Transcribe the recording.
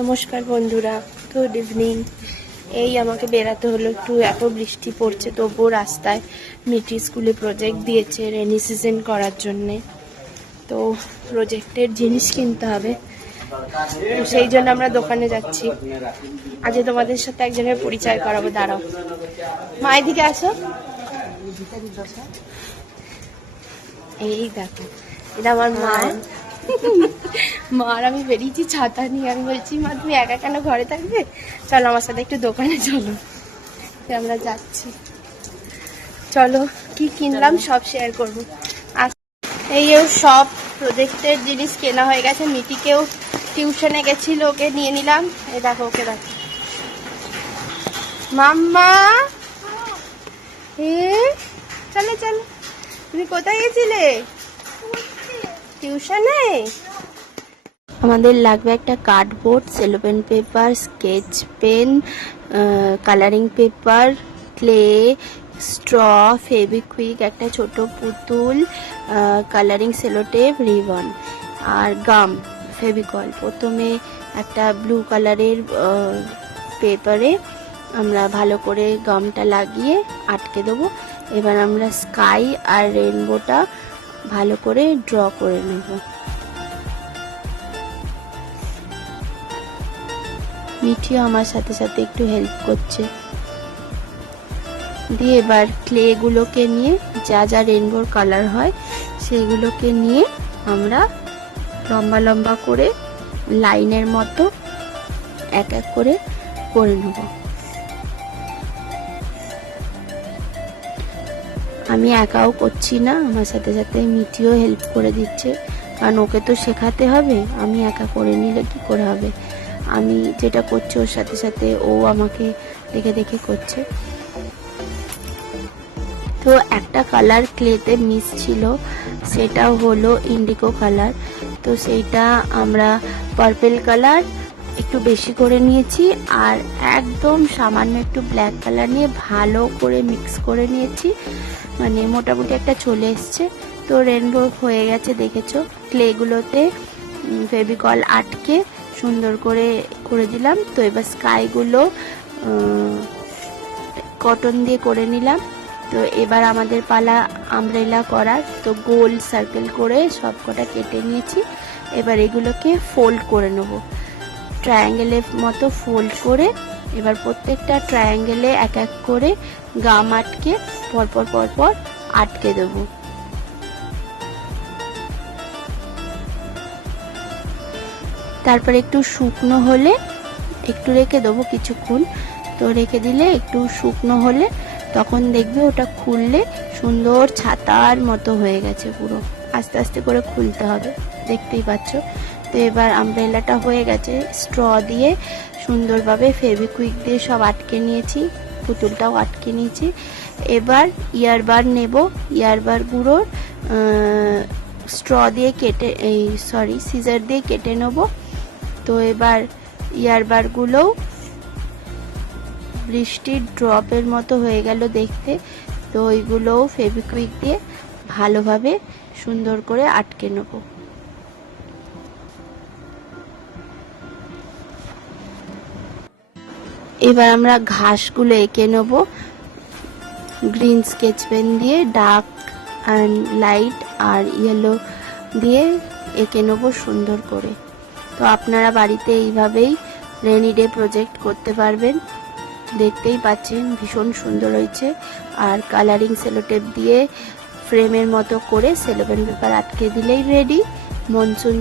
নমস্কার বন্ধুরা, good evening. এই আমাকে বেরাতে হলো, একটু এত বৃষ্টি পড়ছে তবুও রাস্তায় মিটি স্কুলে প্রজেক্ট দিয়েছে রেনি সিজন করার জন্যে। তো প্রজেক্টের জিনিস কিনতে হবে, তো সেই জন্য আমরা দোকানে যাচ্ছি। আজ তোমাদের সাথে একজনের পরিচয় করাবো, দাঁড়াও। মা এদিকে আসো। এই দেখো, এটা আমার মা। মার আমি বেরিয়েছি ছাতা নিয়ে। আমি বলছি, মা তুমি একা কেন ঘরে থাকবে, চলো আমার সাথে একটু দোকানে চলো। আমরা যাচ্ছি, চলো কি কিনলাম সব শেয়ার করবো। এই সব প্রজেক্টের জিনিস কেনা হয়ে গেছে। মিটিকেও টিউশনে গেছিল, ওকে নিয়ে নিলাম। এই দেখো, ওকে দেখো মাম্মা। চলো চলো, তুমি কোথায় গেছিলে? টিউশনে। আমাদের লাগবে একটা cardboard, cellophane paper, sketch pen, colouring paper, clay, straw, Fevikwik, একটা ছোট পুতুল, কালারিং সেলোটেপ, রিবন আর গাম, ফেবিকল। প্রথমে একটা ব্লু কালারের পেপারে আমরা ভালো করে গামটা লাগিয়ে আটকে দেবো। এবার আমরা স্কাই আর রেনবোটা ভালো করে ড্র করে নেব। মিঠিও আমার সাথে সাথে একটু হেল্প করছে। দিয়ে এবার ক্লেগুলোকে নিয়ে, যা যা রেনবোর কালার হয় সেগুলোকে নিয়ে আমরা লম্বা লম্বা করে লাইনের মতো এক এক করে নেব। আমি একাও করছি না, আমার সাথে সাথে মিঠিও হেল্প করে দিচ্ছে, কারণ ওকে তো শেখাতে হবে। আমি একা করে নিলে কি করে হবে? আমি যেটা করছি ওর সাথে সাথে ও আমাকে দেখে দেখে করছে। তো একটা কালার ক্লেতে মিস ছিল, সেটা হলো ইন্ডিগো কালার। তো সেইটা আমরা পার্পেল কালার একটু বেশি করে নিয়েছি, আর একদম সামান্য একটু ব্ল্যাক কালার নিয়ে ভালো করে মিক্স করে নিয়েছি। মানে মোটামুটি একটা চলে এসছে। তো রেনবো হয়ে গেছে, দেখেছো। ক্লেগুলোতে ফেভিকল আটকে সুন্দর করে দিলাম। তো এবার স্কাইগুলো কটন দিয়ে করে নিলাম। তো এবার আমাদের পালা আমব্রেলা করার। তো গোল সার্কেল করে সব কটা কেটে নিয়েছি। এবার এগুলোকে ফোল্ড করে নেব, ট্রায়াঙ্গেলের মতো ফোল্ড করে। এবার প্রত্যেকটা ট্রায়াঙ্গেলে এক এক করে গাম আটকে পরপর পরপর আটকে দেব। তারপর একটু শুকনো হলে একটু রেখে দেবো কিছুক্ষণ। তো রেখে দিলে একটু শুকনো হলে তখন দেখবে ওটা খুললে সুন্দর ছাতার মতো হয়ে গেছে পুরো। আস্তে আস্তে করে খুলতে হবে, দেখতেই পাচ্ছ। তো এবার আমব্রেলাটা হয়ে গেছে। স্ট্র দিয়ে সুন্দরভাবে ফেভিকুইক দিয়ে সব আটকে নিয়েছি, পুতুলটাও আটকে নিয়েছি। এবার ইয়ারবার নেব। ইয়ারবার গুঁড়োর স্ট্র দিয়ে কেটে, সিজার দিয়ে কেটে নেব। তো এবার ইয়ারবারগুলোও বৃষ্টির ড্রপের মতো হয়ে গেল দেখতে। তো ওইগুলোও ফেভিকুইক দিয়ে ভালোভাবে সুন্দর করে আটকে নেব। এবার আমরা ঘাসগুলো এঁকে নেব গ্রিন স্কেচ পেন দিয়ে, ডার্ক অ্যান্ড লাইট আর ইয়েলো দিয়ে এঁকে নেব সুন্দর করে। তো আপনারা বাড়িতে এইভাবেই রেনি ডে প্রজেক্ট করতে পারবেন। দেখতেই পাচ্ছেন ভীষণ সুন্দর হয়েছে। আর কালারিং সেলোটেপ দিয়ে ফ্রেমের মতো করে সেলোপেন পেপার আটকে দিলেই রেডি মনসুন